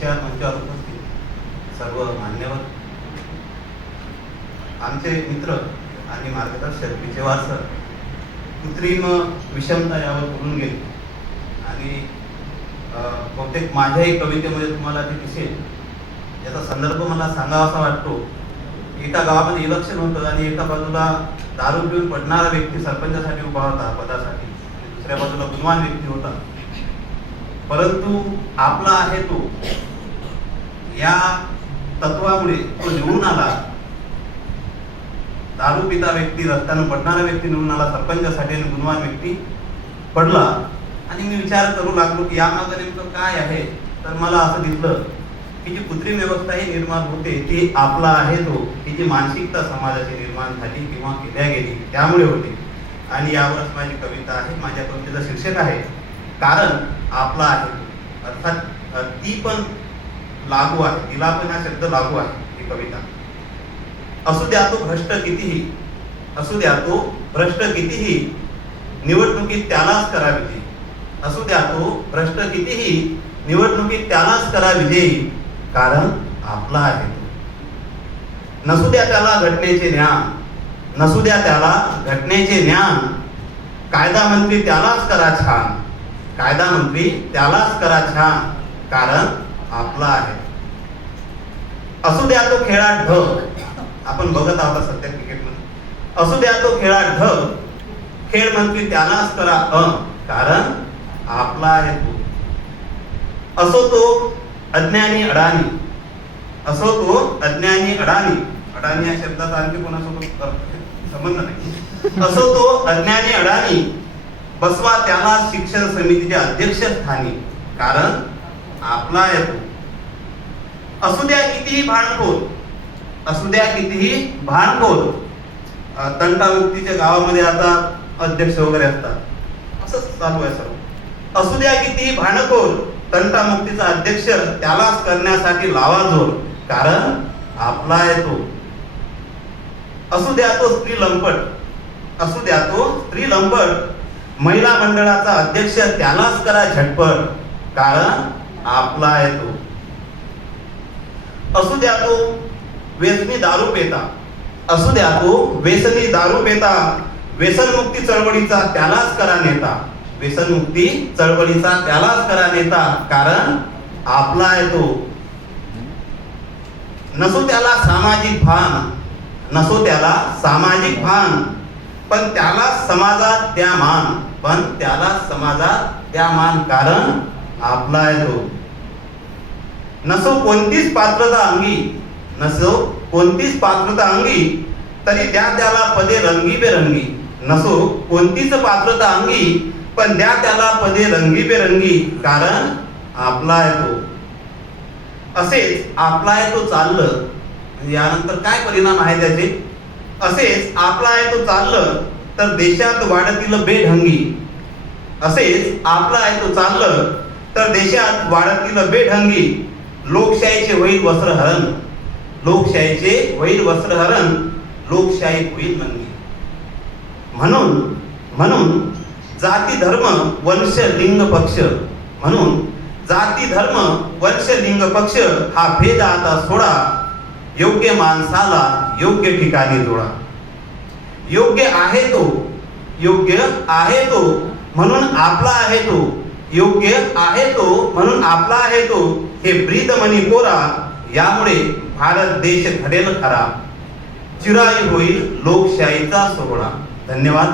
विचार मंचावर उपस्थित सर्व मान्यवर, आमचे मित्र आणि मार्गदर्शक विजयवार सर कृत्रिम विषमता यावर बोलून गेले आणि बहुतेक माझ्याही कवितेमध्ये तुम्हाला ते दिसेल. याचा संदर्भ मला सांगावासा वाटतो. एका गावामध्ये इलेक्शन होतं आणि एका बाजूला दारू पिऊन पडणारा व्यक्ती सरपंचासाठी उभा होता पदासाठी, दुसऱ्या बाजूला गुणवान व्यक्ती होता. परंतु आपला आहे तो या तत्वामुळे तो निवडून आला. दारू पिता व्यक्ती, रस्त्यानं पडणारा व्यक्ती निवडून आला सरपंचासाठी आणि गुणवान व्यक्ती पडला. आणि मी विचार करू लागलो की यामागे नेमकं काय आहे. तर मला असं दिसलं की जी कृत्रिम व्यवस्था ही निर्माण होते ती आपला आहे तो, ही जी मानसिकता समाजाची निर्माण झाली किंवा केल्या गेली त्यामुळे होते. आणि यावरच माझी कविता आहे. माझ्या कवितेचं शीर्षक आहे कारण आपला आहे तो. अर्थात ती पण लागू आहे, तिला पण हा शब्द लागू आहे ही कविता. असू द्या तो भ्रष्ट कितीही, असू द्या तो भ्रष्ट कितीही, निवडणुकीत त्यालाच करा विजयी. असू द्या तो भ्रष्ट कितीही, निवडणुकीत त्यालाच करा विजयी, कारण आपला आहे तो. नसू द्या त्याला घटनेचे ज्ञान, नसू द्या त्याला घटनेचे ज्ञान, कायदा मंत्री त्यालाच करा छान, कायदा मंत्री त्यालाच करा छान, कारण आपला आहे. असू द्या तो खेळात ढग, आपण बघत आहोत सध्या क्रिकेटमध्ये. असू द्या तो खेळात ढग, खेळ मंत्री त्यालाच करा कारण आपला आहे तो. असो तो अज्ञानी अडाणी, असो तो अज्ञानी अडाणी, अडाणी या शब्दाचा आणखी कोणासोबत संबंध नाही. असो तो अज्ञानी अडाणी, बसवा त्याला शिक्षण समितीच्या अध्यक्षस्थानी, कारण आपला आहे तो. असू द्या कितीही भांडखोर, असू द्या कितीही भांडखोर, तंटामुक्तीच्या गावामध्ये आता अध्यक्ष वगैरे असतात, असंच चालू आहे सर्व. असू द्या कितीही भांडखोर, तंटामुक्तीचा अध्यक्ष त्यालाच करण्यासाठी लावा जोर, कारण आपला आहे तो. असू द्या तो स्त्री लंपट, असू द्या तो स्त्री लंपट, महिला मंडळाचा अध्यक्ष त्यालाच करा झटपट, कारण आपला आहे तो. असू द्या तो व्यसनी दारू पेता, असू द्या तो व्यसनी दारू पेता, व्यसनमुक्ती चळवळीचा त्यालाच करा नेता, व्यसनमुक्ती चळवळीचा त्यालाच करा नेता, कारण आपला आहे तो. नसो त्याला सामाजिक भान, नसो त्याला सामाजिक भान, पण त्याला समाजात द्या मान, पण त्याला समाजात द्या मान, कारण आपला आहे तो. नसो कोणतीच पात्रता अंगी, नसो कोणतीच पात्रता अंगी, तरी द्या त्याला पदे रंगीबेरंगी. नसो कोणतीच पात्रता अंगी, पण द्या त्याला पदे रंगीबेरंगी, कारण आपला आहे तो. असेच आपला आहे तो चाललं, यानंतर काय परिणाम आहे त्याचे. असेच आपला आहे तो चाललं तर देशात वाढतील बेढंगी, असेच आपला आहे तो चाललं तर देशात वाढतील बेढंगी, लोकशाहीचे होईल वस्त्रहरण, लोकशाहीचे होईल वस्त्रहरण, लोकशाही होईल नंगी. म्हणून म्हणून जाती धर्म वंश लिंग पक्ष, म्हणून जाती धर्म वंश लिंग पक्ष हा भेद आता सोडा, योग्य माणसाला योग्य ठिकाणी जोडा. योग्य आहे तो, योग्य आहे तो म्हणून आपला आहे तो, योग्य आहे तो म्हणून आपला आहे तो, हे ब्रीद मनी कोरा, यामुळे भारत देश घडेल खरा, चिराई होईल लोकशाहीचा सोहळा. धन्यवाद.